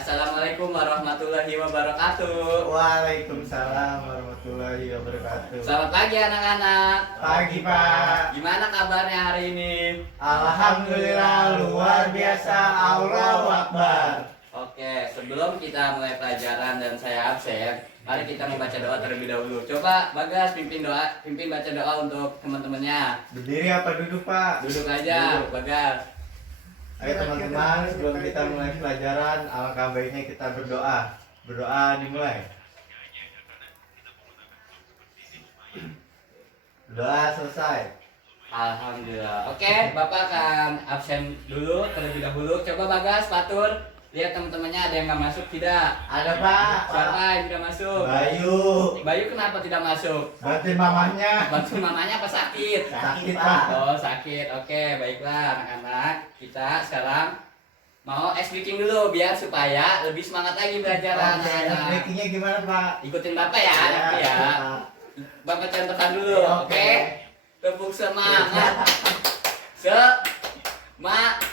Assalamualaikum warahmatullahi wabarakatuh. Waalaikumsalam warahmatullahi wabarakatuh. Selamat pagi anak-anak. Pagi Pak. Gimana kabarnya hari ini? Alhamdulillah luar biasa. Allahu Akbar. Oke, sebelum kita mulai pelajaran dan saya absen, mari kita membaca doa terlebih dahulu. Coba Bagas pimpin baca doa untuk teman-temannya. Berdiri apa duduk Pak? Duduk aja, Duduk. Bagas. Ayo teman-teman, sebelum kita mulai pelajaran, alangkah baiknya kita berdoa. Berdoa dimulai. Doa selesai. Alhamdulillah. Oke, Bapak akan absen dulu terlebih dahulu. Coba Bagas, Fatur, lihat teman-temannya ada yang nggak masuk tidak? Ada Pak. Siapa yang tidak masuk? Bayu. Bayu kenapa tidak masuk? Bantuin mamanya. Bantu mamanya apa sakit? Sakit Pak. Oh sakit, oke baiklah anak-anak. Kita sekarang mau ice breaking dulu biar supaya lebih semangat lagi belajar Oke, anak-anak. breakingnya gimana Pak? Ikutin Bapak ya, nanti ya. Pak. Bapak contohkan dulu, oke? Tepuk semangat. Semangat.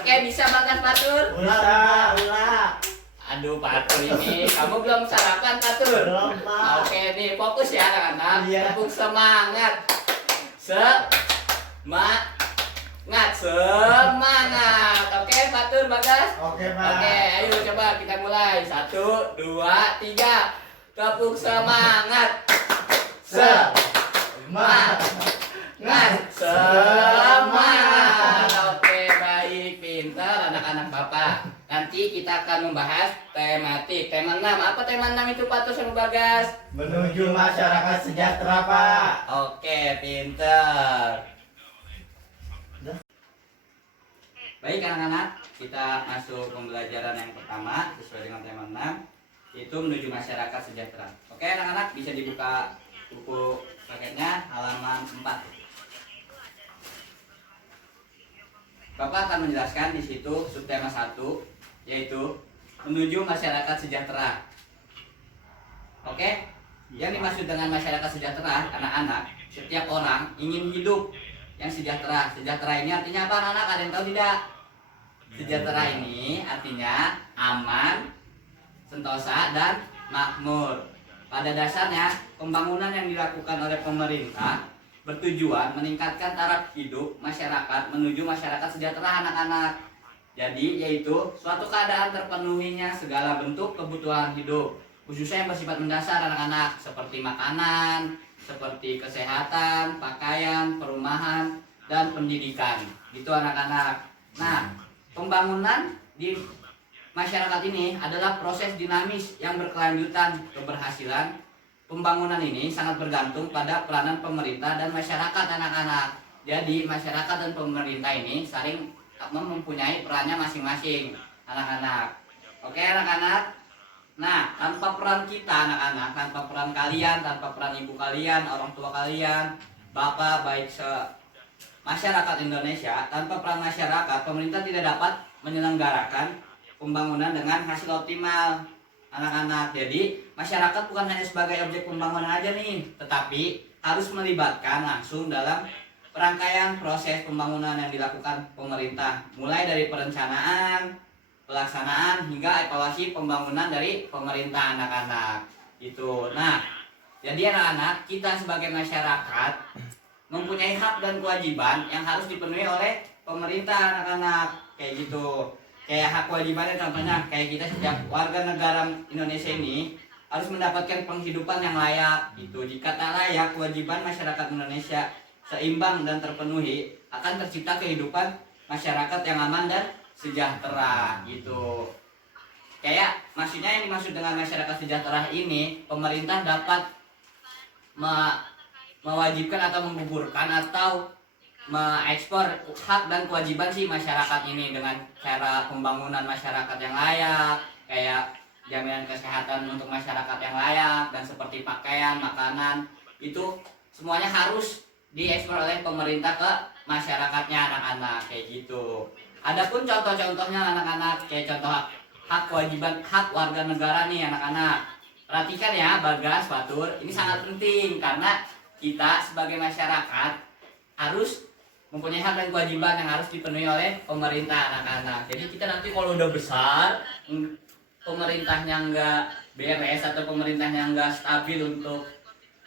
Oke, bisa makan Patur? Ulah. Aduh Patur ini, kamu belum sarapan Patur? Belum Pak. Oke nih, fokus ya anak-anak. Iya. Tepuk semangat. Semangat. Oke, Fatur, Bagas. Oke Pak. Oke, ayo coba kita mulai. 1, 2, 3. Tepuk semangat. Semangat. Semangat. Oke, baik, pintar anak-anak Bapak. Nanti kita akan membahas tematik. Tema 6. Apa tema 6 itu Patur sama Bagas? Menuju masyarakat sejahtera Pak. Oke, pintar. Baik anak-anak, kita masuk pembelajaran yang pertama sesuai dengan tema 6, itu menuju masyarakat sejahtera. Oke anak-anak, bisa dibuka buku paketnya halaman 4. Bapak akan menjelaskan di situ subtema 1, yaitu menuju masyarakat sejahtera. Oke? Yang dimaksud dengan masyarakat sejahtera, anak-anak, setiap orang ingin hidup yang sejahtera. Sejahtera ini artinya apa anak-anak? Ada yang tahu tidak? Sejahtera ini artinya aman, sentosa, dan makmur. Pada dasarnya, pembangunan yang dilakukan oleh pemerintah bertujuan meningkatkan taraf hidup masyarakat menuju masyarakat sejahtera anak-anak. Jadi, yaitu suatu keadaan terpenuhinya segala bentuk kebutuhan hidup, khususnya yang bersifat mendasar anak-anak, seperti makanan, seperti kesehatan, pakaian, perumahan, dan pendidikan. Gitu anak-anak. Nah, pembangunan di masyarakat ini adalah proses dinamis yang berkelanjutan. Keberhasilan pembangunan ini sangat bergantung pada peranan pemerintah dan masyarakat anak-anak. Jadi masyarakat dan pemerintah ini saling mempunyai perannya masing-masing anak-anak. Oke anak-anak. Nah, tanpa peran kita anak-anak, tanpa peran kalian, tanpa peran ibu kalian, orang tua kalian, bapak baik masyarakat Indonesia, tanpa peran masyarakat, pemerintah tidak dapat menyelenggarakan pembangunan dengan hasil optimal anak-anak. Jadi masyarakat bukan hanya sebagai objek pembangunan aja nih, tetapi harus melibatkan langsung dalam perangkaian proses pembangunan yang dilakukan pemerintah, mulai dari perencanaan, pelaksanaan, hingga evaluasi pembangunan dari pemerintah anak-anak. Gitu. Nah, jadi anak-anak, kita sebagai masyarakat mempunyai hak dan kewajiban yang harus dipenuhi oleh pemerintah anak-anak. Kayak gitu. Kayak hak kewajibannya contohnya kayak kita setiap warga negara Indonesia ini harus mendapatkan penghidupan yang layak. Gitu. Jika tak layak, kewajiban masyarakat Indonesia seimbang dan terpenuhi, akan tercipta kehidupan masyarakat yang aman dan sejahtera. Gitu. Kayak maksudnya yang dimaksud dengan masyarakat sejahtera ini, pemerintah dapat mewajibkan atau menggugurkan atau mengekspor hak dan kewajiban si masyarakat ini dengan cara pembangunan masyarakat yang layak, kayak jaminan kesehatan untuk masyarakat yang layak, dan seperti pakaian, makanan, itu semuanya harus diekspor oleh pemerintah ke masyarakatnya anak-anak. Kayak gitu. Adapun contoh-contohnya anak-anak, kayak contoh hak kewajiban hak warga negara nih anak-anak. Perhatikan ya Bagas, Fatur, ini sangat penting karena kita sebagai masyarakat harus mempunyai hak dan kewajiban yang harus dipenuhi oleh pemerintah anak-anak. Jadi kita nanti kalau udah besar, pemerintahnya nggak beres atau pemerintahnya nggak stabil untuk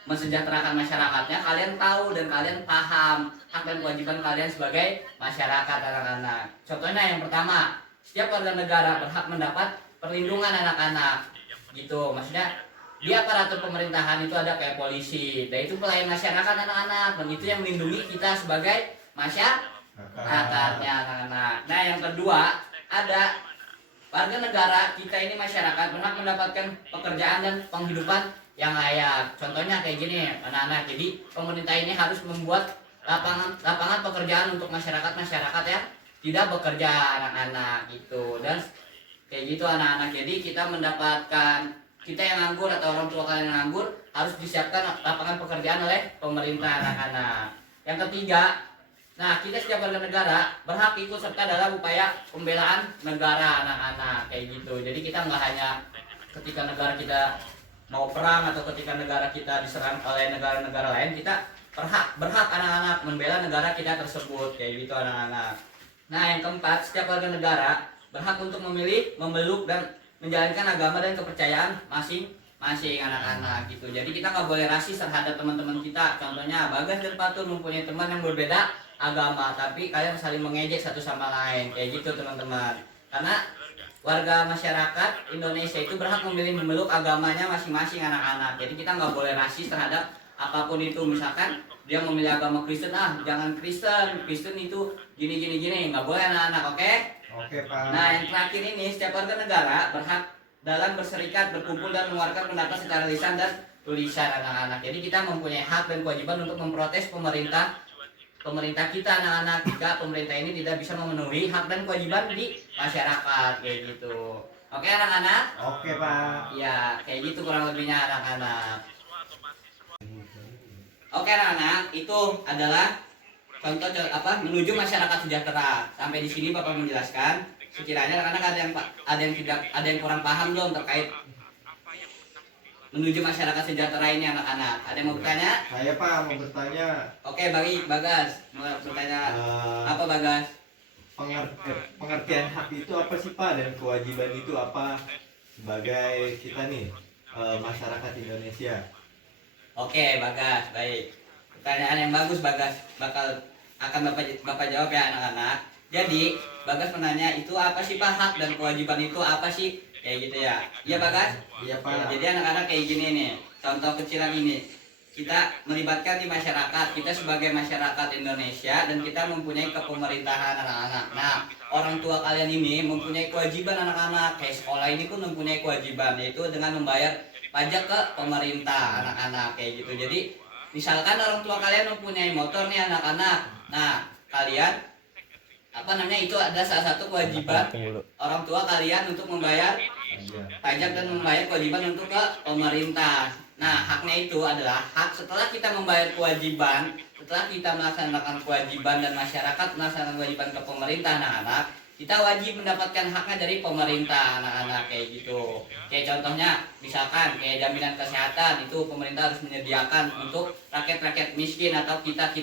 mensejahterakan masyarakatnya, kalian tahu dan kalian paham hak dan kewajiban kalian sebagai masyarakat anak-anak. Contohnya yang pertama, setiap warga negara berhak mendapat perlindungan anak-anak. Gitu, maksudnya di aparatur pemerintahan itu ada kayak polisi, dan itu pelayan masyarakat anak-anak, dan itu yang melindungi kita sebagai masyarakatnya anak-anak. Nah yang kedua, ada warga negara kita ini masyarakat berhak mendapatkan pekerjaan dan penghidupan yang layak. Contohnya kayak gini anak-anak. Jadi pemerintah ini harus membuat lapangan pekerjaan untuk masyarakat yang tidak bekerja anak-anak gitu. Dan kayak gitu anak-anak. Jadi kita yang nganggur atau orang tua kalian yang nganggur harus disiapkan lapangan pekerjaan oleh pemerintah anak-anak. Yang ketiga, nah kita setiap warga negara berhak ikut serta dalam upaya pembelaan negara anak-anak kayak gitu. Jadi kita nggak hanya ketika negara kita mau perang atau ketika negara kita diserang oleh negara-negara lain, kita berhak anak-anak membela negara kita tersebut kayak gitu anak-anak. Nah yang keempat, setiap warga negara berhak untuk memilih, memeluk dan menjalankan agama dan kepercayaan masing-masing anak-anak gitu. Jadi kita nggak boleh rasis terhadap teman-teman kita. Contohnya Bagas dan Fatur mempunyai teman yang berbeda agama, tapi kalian saling mengejek satu sama lain kayak gitu teman-teman. Karena warga masyarakat Indonesia itu berhak memilih memeluk agamanya masing-masing anak-anak. Jadi kita nggak boleh rasis terhadap apapun itu. Misalkan dia memilih agama Kristen, jangan Kristen itu gini, nggak boleh anak-anak, oke? Oke Pak. Nah yang terakhir ini, setiap warga negara berhak dalam berserikat, berkumpul dan mengeluarkan pendapat secara lisan dan tulisan anak-anak. Jadi kita mempunyai hak dan kewajiban untuk memprotes pemerintah kita anak-anak jika pemerintah ini tidak bisa memenuhi hak dan kewajiban di masyarakat kayak gitu. Oke anak-anak? Oke Pak. Ya kayak gitu kurang lebihnya anak-anak. Oke anak-anak, itu adalah contoh menuju masyarakat sejahtera. Sampai di sini Bapak menjelaskan. Sekiranya anak-anak ada yang kurang paham belum terkait menuju masyarakat sejahtera ini anak-anak. Ada yang mau bertanya? Saya Pak mau bertanya. Oke, Bagas mau bertanya. Apa Bagas? Pengertian hak itu apa sih Pak, dan kewajiban itu apa sebagai kita nih masyarakat Indonesia? Oke, Bagas, baik. Pertanyaan yang bagus Bagas. Akan Bapak jawab ya anak-anak. Jadi, Bagas menanya itu apa sih Pak, hak dan kewajiban itu apa sih? Kayak gitu ya. Iya Bagas? Iya Pak. Ya, jadi anak-anak kayak gini nih. Contoh kecilan ini. Kita melibatkan di masyarakat, kita sebagai masyarakat Indonesia dan kita mempunyai kepemerintahan anak-anak. Nah, orang tua kalian ini mempunyai kewajiban anak-anak. Kayak sekolah ini pun mempunyai kewajiban, yaitu dengan membayar pajak ke pemerintah anak-anak kayak gitu. Jadi, misalkan orang tua kalian mempunyai motor nih anak-anak. Nah, kalian itu ada salah satu kewajiban orang tua kalian untuk membayar pajak dan membayar kewajiban untuk ke pemerintah. Nah, haknya itu adalah hak setelah kita membayar kewajiban, setelah kita melaksanakan kewajiban dan masyarakat melaksanakan kewajiban ke pemerintah anak-anak, kita wajib mendapatkan haknya dari pemerintah anak-anak kayak gitu. Kayak contohnya, misalkan kayak jaminan kesehatan itu pemerintah harus menyediakan untuk rakyat-rakyat miskin atau kita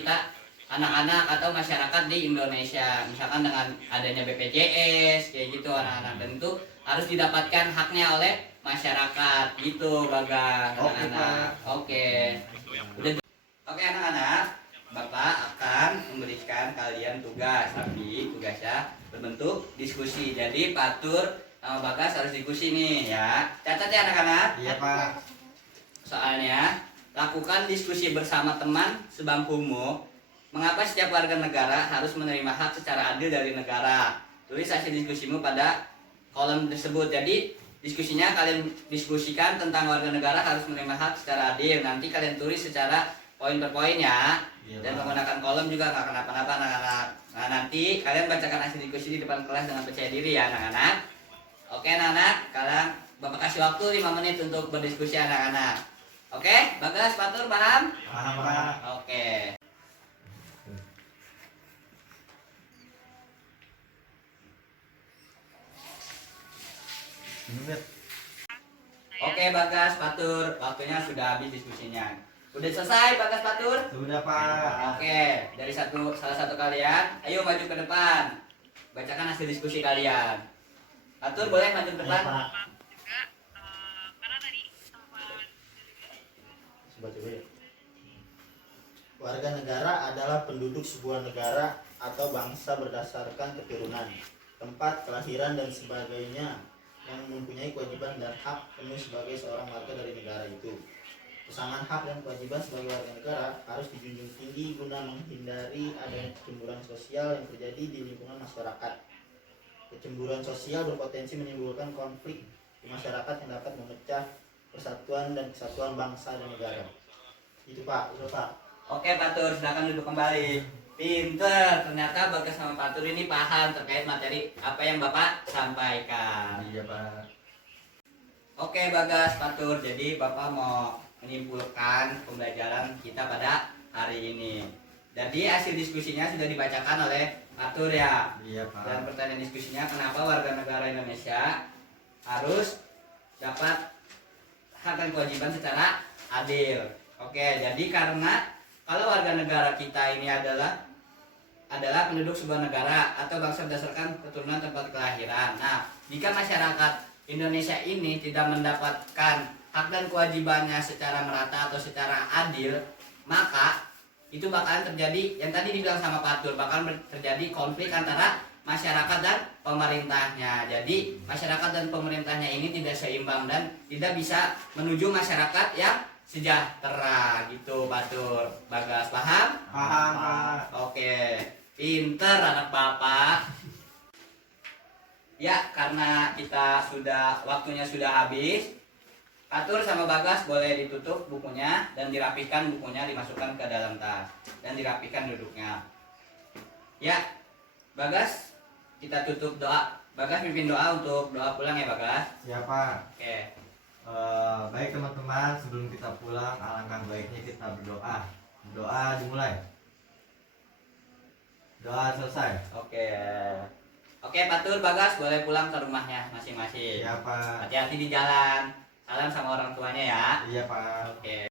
anak-anak atau masyarakat di Indonesia. Misalkan dengan adanya BPJS kayak gitu anak-anak, dan itu harus didapatkan haknya oleh masyarakat gitu Bagas. Anak-anak. Oke. Oke anak-anak, Bapak akan memberikan kalian tugas, tapi tugasnya berbentuk diskusi. Jadi Fatur sama Bagas harus diskusi nih ya. Catat ya anak-anak. Iya Pak. Soalnya lakukan diskusi bersama teman sebangkumu. Mengapa setiap warga negara harus menerima hak secara adil dari negara? Tulis hasil diskusimu pada kolom tersebut. Jadi diskusinya kalian diskusikan tentang warga negara harus menerima hak secara adil. Nanti kalian tulis secara poin per poin ya. Dan menggunakan kolom juga nggak kenapa-napa anak-anak. Nah nanti kalian bacakan hasil diskusi di depan kelas dengan percaya diri ya anak-anak. Oke anak-anak, kalian Bapak kasih waktu 5 menit untuk berdiskusi anak-anak. Oke, Bagas, Fatur paham? Paham Pak. Oke. Oke Bagas, Fatur, waktunya sudah habis diskusinya. Udah selesai Bagas Patur? Sudah Pak. Oke, dari salah satu kalian, ayo maju ke depan. Bacakan hasil diskusi kalian. Patur boleh maju ke depan? Pak. Warga negara adalah penduduk sebuah negara atau bangsa berdasarkan keturunan, tempat kelahiran dan sebagainya yang mempunyai kewajiban dan hak penuh sebagai seorang warga dari negara itu. Kesamaan hak dan kewajiban sebagai warga negara harus dijunjung tinggi guna menghindari adanya kecemburuan sosial yang terjadi di lingkungan masyarakat. Kecemburuan sosial berpotensi menimbulkan konflik di masyarakat yang dapat memecah persatuan dan kesatuan bangsa dan negara. Itu Pak, itu Pak. Oke Patur, silakan duduk kembali. Pinter, ternyata Bagas sama Patur ini paham terkait materi apa yang Bapak sampaikan. Iya Pak. Oke Bagas, Patur, jadi Bapak mau menyimpulkan pembelajaran kita pada hari ini. Jadi hasil diskusinya sudah dibacakan oleh Patur ya. Iya Pak. Dan pertanyaan diskusinya, kenapa warga negara Indonesia harus dapat hak dan kewajiban secara adil. Oke, jadi karena kalau warga negara kita ini adalah penduduk sebuah negara atau bangsa berdasarkan keturunan tempat kelahiran. Nah, jika masyarakat Indonesia ini tidak mendapatkan hak dan kewajibannya secara merata atau secara adil, maka itu bakalan terjadi yang tadi dibilang sama Patur, bakalan terjadi konflik antara masyarakat dan pemerintahnya. Jadi masyarakat dan pemerintahnya ini tidak seimbang dan tidak bisa menuju masyarakat yang sejahtera gitu Patur. Bagas paham? Paham Pak. Oke, pinter anak bapak. Ya, karena waktunya sudah habis, Patur sama Bagas boleh ditutup bukunya dan dirapikan bukunya, dimasukkan ke dalam tas dan dirapikan duduknya. Ya, Bagas, kita tutup doa. Bagas pimpin doa untuk doa pulang ya Bagas. Siapa? Oke. Baik teman-teman, sebelum kita pulang alangkah baiknya kita berdoa. Doa dimulai. Doa selesai. Oke. Oke, Patur, Bagas boleh pulang ke rumahnya masing-masing. Iya Pak. Hati-hati di jalan. Salam sama orang tuanya ya. Iya Pak. Oke.